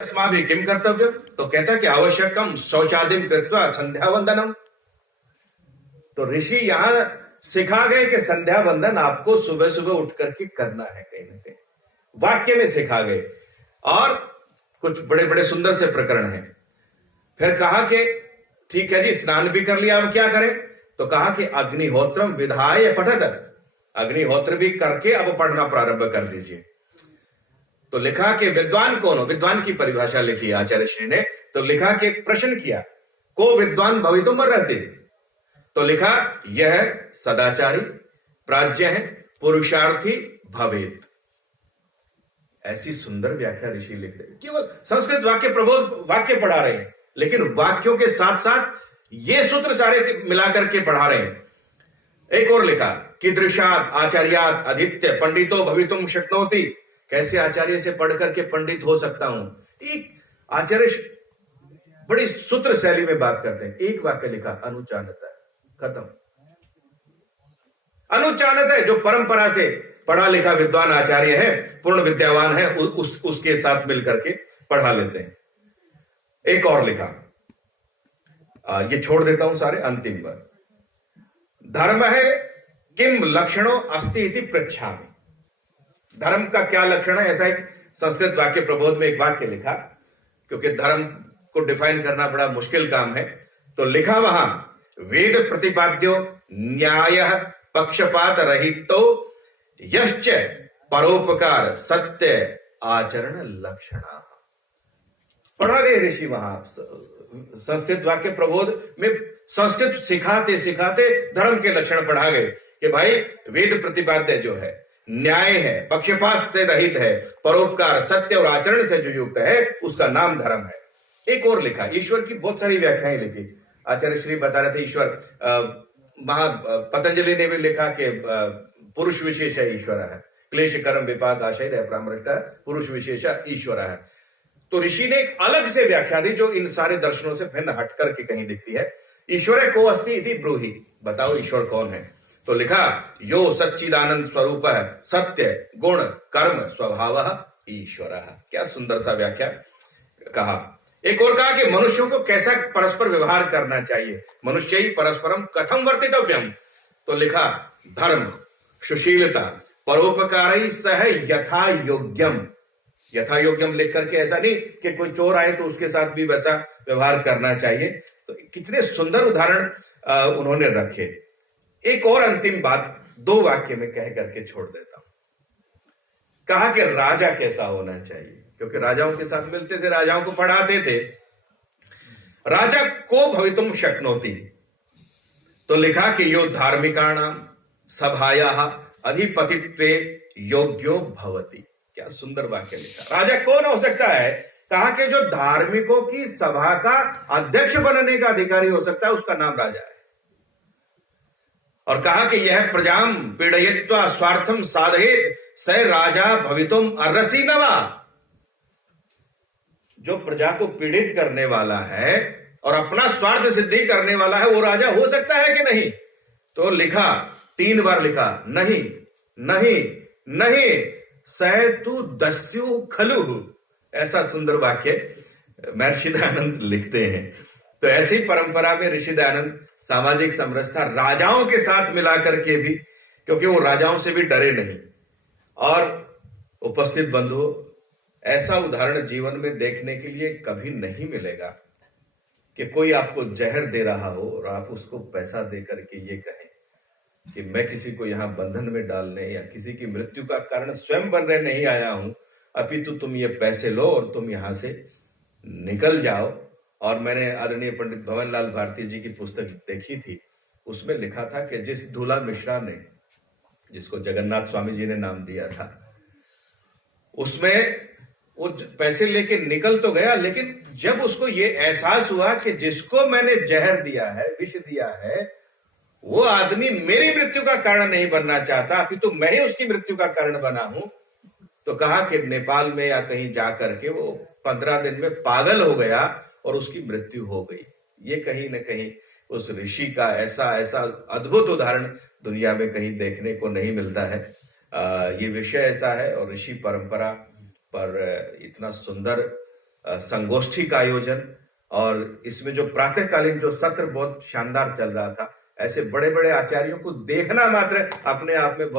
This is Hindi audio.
अस्माभिः किम कर्तव्यम, तो कहता कि आवश्यकम शौचादिम कृत्वा संध्या वंदनम। तो ऋषि यहां सिखा गए कि संध्या वंदन आपको सुबह सुबह उठ करके करना है, कहीं ना कहीं वाक्य में सिखा गए। और कुछ बड़े बड़े सुंदर से प्रकरण हैं। फिर कहा कि ठीक है जी, स्नान भी कर लिया, अब क्या करें? तो कहा कि अग्निहोत्रम विधाय पठत, अग्निहोत्र भी करके अब पढ़ना प्रारंभ कर दीजिए। तो लिखा कि विद्वान कौन हो, विद्वान की परिभाषा लिखी आचार्य श्री ने। तो लिखा कि प्रश्न किया, को विद्वान भवितुम अर्हति। तो लिखा यह सदाचारी, प्राज्ञ है, पुरुषार्थी भवेत। ऐसी सुंदर व्याख्या ऋषि लिख रहे। केवल संस्कृत वाक्य प्रबोध वाक्य पढ़ा रहे हैं, लेकिन वाक्यों के साथ साथ ये सूत्र सारे मिलाकर के पढ़ा रहे हैं। एक और लिखा कि दृशात आचार्यात आदित्य पंडितो भवितुम शक्नोति। कैसे आचार्य से पढ़ करके पंडित हो सकता हूं? एक आचार्य बड़ी सूत्र शैली में बात करते हैं। एक वाक्य लिखा, अनुचानता, खत्म। अनुचानत है, जो परंपरा से पढ़ा लिखा विद्वान आचार्य है, पूर्ण विद्यावान है, उसके साथ मिलकर के पढ़ा लेते हैं। एक और लिखा, ये छोड़ देता हूं सारे, अंतिम बार। धर्म है किम लक्षणों अस्ति इति पृच्छामि। धर्म का क्या लक्षण है, ऐसा एक संस्कृत वाक्य प्रबोध में एक वाक्य लिखा, क्योंकि धर्म को डिफाइन करना बड़ा मुश्किल काम है। तो लिखा वहां, वेद प्रतिपाद्यो न्याय पक्षपात रहितो यश्च परोपकार सत्य आचरण लक्षणा। पढ़ा गए ऋषि वहां संस्कृत वाक्य प्रबोध में, संस्कृत सिखाते सिखाते धर्म के लक्षण पढ़ा गए कि भाई वेद प्रतिपाद्य जो है, न्याय है, पक्षपात से रहित है, परोपकार, सत्य और आचरण से जो युक्त है, उसका नाम धर्म है। एक और लिखा, ईश्वर की बहुत सारी व्याख्याएं लिखी। आचार्य श्री बता रहे थे ईश्वर, पतंजलि ने भी लिखा कि पुरुष विशेष है ईश्वर है, क्लेश कर्म विपाक आशय अपरामृष्ट पुरुष विशेष ईश्वर है। तो ऋषि ने एक अलग से व्याख्या दी जो इन सारे दर्शनों से भिन्न हट करके कहीं दिखती है। ईश्वर को अस्ति इति ब्रूहि, बताओ ईश्वर कौन है? तो लिखा, यो सच्चिदानंद स्वरूप है, सत्य गुण कर्म स्वभाव ईश्वर। क्या सुंदर सा व्याख्या कहा। एक और कहा कि मनुष्यों को कैसा परस्पर व्यवहार करना चाहिए, मनुष्य ही परस्परम कथम वर्तितव्यम। तो लिखा, धर्म, सुशीलता, परोपकारी सह यथा योग्यम। यथा योग्यम लिख करके ऐसा नहीं कि कोई चोर आए तो उसके साथ भी वैसा व्यवहार करना चाहिए। तो कितने सुंदर उदाहरण उन्होंने रखे। एक और अंतिम बात दो वाक्य में कह करके छोड़ देता हूं। कहा कि राजा कैसा होना चाहिए, क्योंकि राजाओं के साथ मिलते थे, राजाओं को पढ़ाते थे। राजा को भवितुम शक्नोति। तो लिखा कि यो धार्मिकाणाम सभायाः अधिपतित्वे योग्यो भवति। क्या सुंदर वाक्य लिखा। राजा कौन हो सकता है? कहा कि जो धार्मिकों की सभा का अध्यक्ष बनने का अधिकारी हो सकता है, उसका नाम राजा है। और कहा कि यह प्रजाम पीड़यित्वा स्वार्थम साधयेत स राजा भवितुम अर्हसि नवा। जो प्रजा को पीड़ित करने वाला है और अपना स्वार्थ सिद्धि करने वाला है, वो राजा हो सकता है कि नहीं? तो लिखा, 3 बार लिखा, नहीं नहीं नहीं, सहतु दस्यु खलु। ऐसा सुंदर वाक्य महर्षि दयानंद लिखते हैं। तो ऐसी परंपरा में ऋषि दयानंद सामाजिक समरसता राजाओं के साथ मिलाकर के भी, क्योंकि वो राजाओं से भी डरे नहीं। और उपस्थित बंधुओं, ऐसा उदाहरण जीवन में देखने के लिए कभी नहीं मिलेगा कि कोई आपको जहर दे रहा हो और आप उसको पैसा दे करके ये कहें कि मैं किसी को यहां बंधन में डालने या किसी की मृत्यु का कारण स्वयं बनने नहीं आया हूं, अपितु तुम ये पैसे लो और तुम यहां से निकल जाओ। और मैंने आदरणीय पंडित भवनलाल भारती जी की पुस्तक देखी थी, उसमें लिखा था कि जिस दूल्हा मिश्रा ने, जिसको जगन्नाथ स्वामी जी ने नाम दिया था, उसमें वो पैसे लेके निकल तो गया, लेकिन जब उसको ये एहसास हुआ कि जिसको मैंने जहर दिया है, विष दिया है, वो आदमी मेरी मृत्यु का कारण नहीं बनना चाहता, अपितु मैं ही उसकी मृत्यु का कारण बना हूं। तो कहा कि नेपाल में या कहीं जाकर के वो 15 दिन में पागल हो गया और उसकी मृत्यु हो गई। ये कहीं न कहीं उस ऋषि का ऐसा अद्भुत उदाहरण दुनिया में कहीं देखने को नहीं मिलता है। ये विषय ऐसा है और ऋषि परंपरा पर इतना सुंदर संगोष्ठी का आयोजन, और इसमें जो प्रातःकालीन जो सत्र बहुत शानदार चल रहा था, ऐसे बड़े बड़े आचार्यों को देखना मात्र अपने आप में बहुत